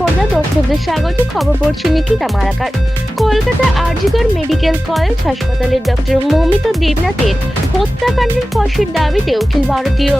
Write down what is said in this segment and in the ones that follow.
পর্দা দর্শকদের স্বাগত। খবর পড়ছে নিকিতা মালাকার। কলকাতা আরজিকর মেডিকেল কলেজ হাসপাতালের ডক্টর মৌমিতা দেবনাথের হত্যাকাণ্ডের ফাঁসির দাবিতে অখিল ভারতীয়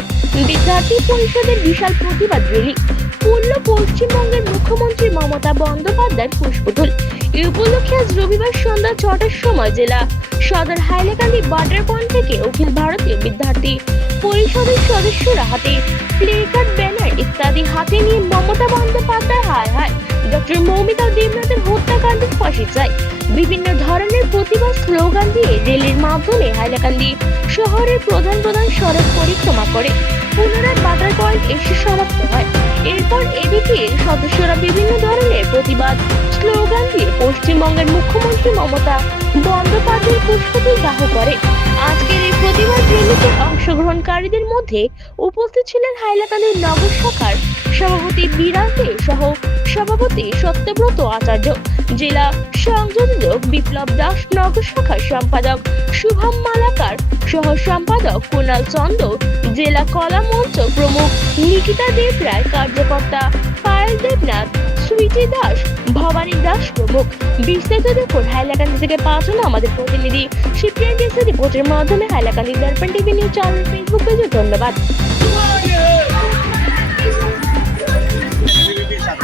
বিদ্যার্থী পরিষদের বিশাল প্রতিবাদ র্যালি পূর্ণ পশ্চিমবঙ্গের মুখ্যমন্ত্রী মমতা বন্দ্যোপাধ্যায়ের ফুসফুটুল। এই উপলক্ষে আজ রবিবার সন্ধ্যা ৬টার সময় জেলা সদর হাইলাকান্দি বাটার পয়েন্ট থেকে অখিল ভারতীয় বিদ্যার্থী পরিষদের সদস্যরা হাতে প্লেকার্ড, ব্যানার ইত্যাদি হাতে নিয়ে মমতা বন্দ্যোপাধ্যায় হায় হায় ডক্টর মৌমিতা দেবনাথের হত্যাকাণ্ডের ফাঁসি চাই বিভিন্ন ধরনের প্রতিবাদ স্লোগান দিয়ে র্যালির মাধ্যমে হাইলাকান্দি শহরের প্রধান সড়ক পরিক্রমা করে পুনরায় বাটার পয়েন্ট এসে সমাপ্ত হয়। এরপর এদিকে সদস্যরা বিভিন্ন ধরনের প্রতিবাদ স্লোগান দিয়ে পশ্চিমবঙ্গের মুখ্যমন্ত্রী মমতা বন্দ্যোপাধ্যায়ের পুষ্পফুল দাহ করে। আজকের এই প্রতিবাদ র্যালিতে অংশগ্রহণকারীদের মধ্যে উপস্থিত ছিলেন হাইলাকান্দির নগর শাখার সভাপতি বিরাজ দে সহ সভাপতি সত্যব্রত আচার্য, জেলা সংযোজক বিপ্লব দাস, নগর শাখার সম্পাদক শুভম মালাকার, সহ সম্পাদক কুণাল চন্দ্র, জেলা কলা মঞ্চ প্রমুখ নিকিতা দেব রায়, কার্যকর্তা পায়েল দেবনাথ, সুইটি দাস, ভবানী দাস প্রমুখ। বিস্তারিত দেখুন হাইলাকান্দি থেকে পাঠানো আমাদের প্রতিনিধি শিবপ্রিয়া দেশের রিপোর্টের মাধ্যমে হাইলাকান্দি দর্পণ টিভি নিউজ চ্যানেল ফেসবুক পেজে। ধন্যবাদ।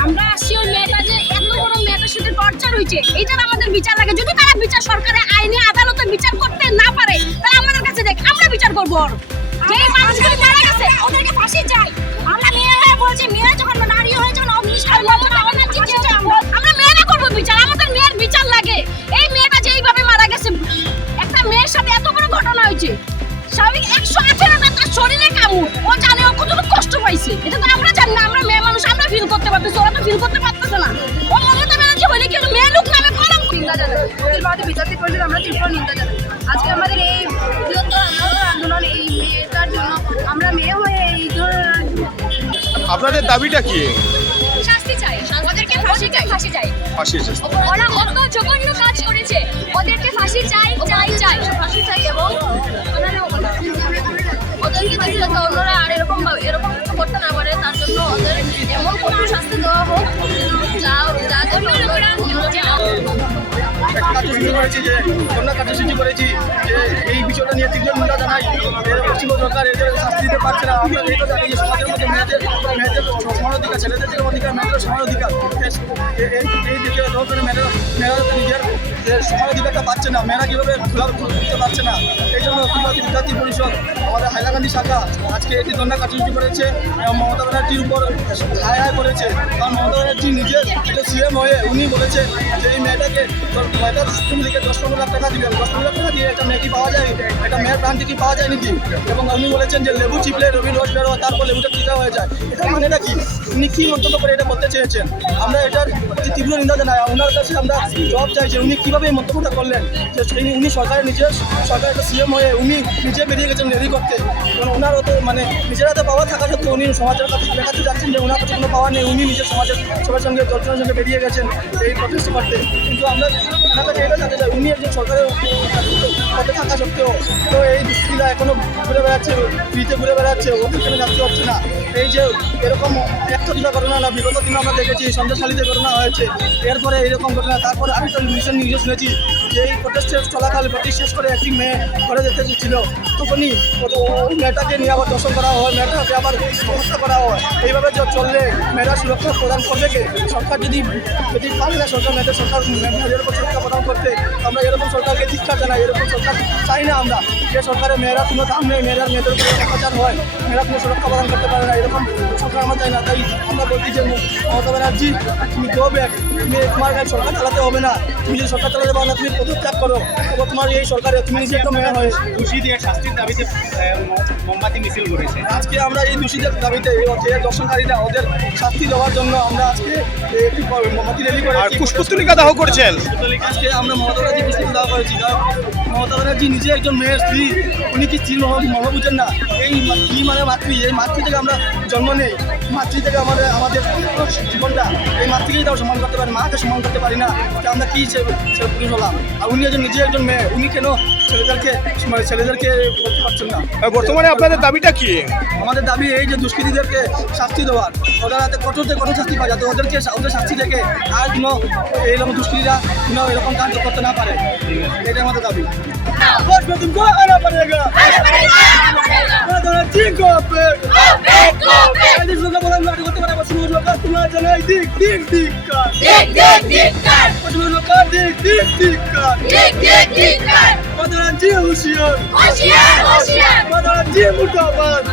আমরা আসছি ওই মেয়েটা যে এত বড় মেয়েটার সাথে টর্চার হয়েছে, এটার আমাদের বিচার লাগে। যদি তারা বিচার সরকারের আইনে আদালতে বিচার করতে না পারে তাহলে আমাদের কাছে দেখ, আমরা বিচার করবো। যে মানুষগুলো মারা গেছে ওদেরকে ফাঁসি চাই। আমরা মেয়ে হয়ে বলছি, মেয়ে যখন নারী হয়ে যখন আমরা মেয়েরা করবো বিচার, আমাদের মেয়ের বিচার লাগে। এই মেয়েটা যে এইভাবে মারা গেছে, একটা মেয়ের সাথে এত বড় ঘটনা হয়েছে, স্বাভাবিক 118টা তার শরীরে কামড়, ও জানে ও কতটুকু কষ্ট পাইছে। এটা তো আমরা জানি না, আমরা মেয়ে মানুষ, আমরা ফিল করতে পারতেছি, ওরা তো ফিল করতে পারতেছে না। ও মমতা ব্যানার্জি হলে কি মেয়ে লোক নামে কলঙ্ক। নিন্দা জানাই অখিল ভারতীয় বিদ্যার্থী পরিষদ, আমরা তীব্র নিন্দা জানাই। আজকে আমাদের এই বৃহত্তর আন্দোলন, এই মেয়েটার জন্য আমরা মেয়ে হয়ে এই ধরনের। আপনাদের দাবিটা কি? শাস্তি চাই, ওদেরকে ফাঁসি চাই, ফাঁসি চাই। ফাঁসি চাই। ওরা অত জঘন্য কাজ করেছে, ওদেরকে ফাঁসি চাই, চাই চাই, ফাঁসি চাই। এবং ওদেরকে দেখলে তো অন্যরা আর এরকম কিছু করতে না পারে, তার জন্য ওদের এমন কোনো শাস্তি দেওয়া হোক কার্যসূচি করেছি যে এই বিষয়টা নিয়ে তীব্র নিন্দা জানাই। পশ্চিমবঙ্গ সরকার এদের শাস্তি দিতে পারছে না। আমরা এটা জানি যে সমাজের মধ্যে মেয়েদের সমান অধিকার, ছেলেদের যে অধিকার, মেয়েদের সমান অধিকার, এই দিকে মেয়েরা নিজের সমান অধিকারটা পাচ্ছে না। মেয়েরা কীভাবে দিতে পারছে না, এই জন্য বিদ্যার্থী পরিষদ আমাদের হাইলাকান্দি শাখা আজকে এটি ধর্ণা কার্যসূচি করেছে এবং মমতা ব্যানার্জির উপর হায় হায় করেছে। কারণ মমতা ব্যানার্জি নিজে সিএম হয়ে উনি বলেছে যে এই মেয়েটাকে তুমি দিকে 10-15 লাখ টাকা দিবেন, 10-15 লাখ টাকা দিয়ে একটা মেয়ে কি পাওয়া যায়, একটা মেয়ের প্রাণটি কি পাওয়া যায় নাকি? এবং উনি বলেছেন যে লেবু চিপলে রবি রোজ বেরো, তারপর লেবুটা চিটা হয়ে যায়। এটা মানেটা কি? উনি কী মন্তব্য করে এটা বলতে চেয়েছেন? আমরা এটার তীব্র নিন্দা জানাই। ওনার কাছে আমরা জবাব চাই যে উনি কীভাবে এই মন্তব্যটা করলেন। যে উনি সরকারের একটা সিএম হয়ে উনি নিজে বেরিয়ে গেছেন রেডি করতে। ওনার অত নিজের হাতে পাওয়া থাকা সত্ত্বেও উনি সমাজের কাছে দেখাতে যাচ্ছেন যে ওনার কাছে কোনো পাওয়া নেই। উনি নিজের সমাজের সবার সঙ্গে দশজনের সঙ্গে বেরিয়ে গেছেন এই প্রটেস্ট করতে। কিন্তু আমরা ওনার কাছে এটা জানতে চাই, উনি একজন সরকারের পথে থাকা সত্ত্বেও তো এই দুষ্কৃতীরা এখনও ঘুরে বেড়াচ্ছে, ফ্রিতে ঘুরে বেড়াচ্ছে, ওদের কেন যাচ্ছে হচ্ছে না। এই যে এরকম একটা দুটা ঘটনা না, বিগত দিনে আমরা দেখেছি সন্দেশখালীতে ঘটনা হয়েছে, এরপরে এইরকম ঘটনা, তারপরে আরেকটা মিশন নিজে শুনেছি যে এই প্রটেস্টের চলাকালে প্রতিশ শেষ করে একটি মেয়ে ঘরে যেতে ছিল, তখনই ওই মেয়েটাকে নিয়ে আবার দর্শন করা হয়, মেয়েটাকে আবার হত্যা করা হয়। এইভাবে চললে মেয়েরা সুরক্ষা প্রদান করবে কে? সরকার যদি পারে না, সরকার মেয়েদের উপর সুরক্ষা প্রদান করতে, আমরা এরকম সরকারকে ধিক্কার জানাই। এরকম সরকার চাই না আমরা, যে সরকারের মেয়েরা কোনো দাম নেই, মেয়েদের উপর অত্যাচার হয়, মেয়েরা কোনো সুরক্ষা প্রদান করতে পারে না, এরকম সরকার আমরা চাই না। তাই আমরা বলছি যে মমতা ব্যানার্জি, তুমি গো ব্যাক, তুমি তোমার গায়ে সরকার চালাতে হবে না। তুমি যদি সরকার চালাতে পারো না, তুমি পদত্যাগ করো। তবে তোমার এই সরকারে তুমি নিজে একটা মেয়ে হয়। দোষীদের শাস্তির দাবিতে মোমবাতি মিছিল করেছে। আজকে আমরা এই দোষীদের দাবিতে, যে দর্শনকারীরা, ওদের শাস্তি দেওয়ার জন্য আমরা আজকে একটি মোমবাতি র্যালি করে পুষ্পতলিকা দাহ করছেন। আজকে আমরা মমতা ব্যানার্জি পুষ্পতলিকা দাহ করেছি। কারণ মমতা ব্যানার্জি নিজে একজন মেয়ের স্ত্রী, উনি কি স্ত্রীর মর্ম বুঝেন না? এই স্ত্রী মানে মাতৃ, এই মাতৃ থেকে আমরা জন্ম নেই, মাতৃ থেকে আমাদের জীবনটা, এই মাতৃকেই তাও সম্মান করতে পারি, মাকে সম্মান করতে পারি না, তো আমরা কী সে পুরুষ হলাম? আর উনি নিজে একজন মেয়ে, উনি কেন ছেলেদেরকে করতে পারছেন না? বর্তমানে আপনাদের দাবিটা কি? আমাদের দাবি এই যে দুষ্কৃতীদেরকে শাস্তি দেওয়ার, ওদের হাতে কঠোর শাস্তি পায়, যাতে ওদের শাস্তি থেকে আর কোনো এইরকম দুষ্কৃতীরা কোনো এরকম কাজ করতে না পারে, এটাই আমাদের দাবি। तुमको आना पड़ेगा, ठीक हो तुम्हारा जनाई दिख होशियार मुर्दाबाद।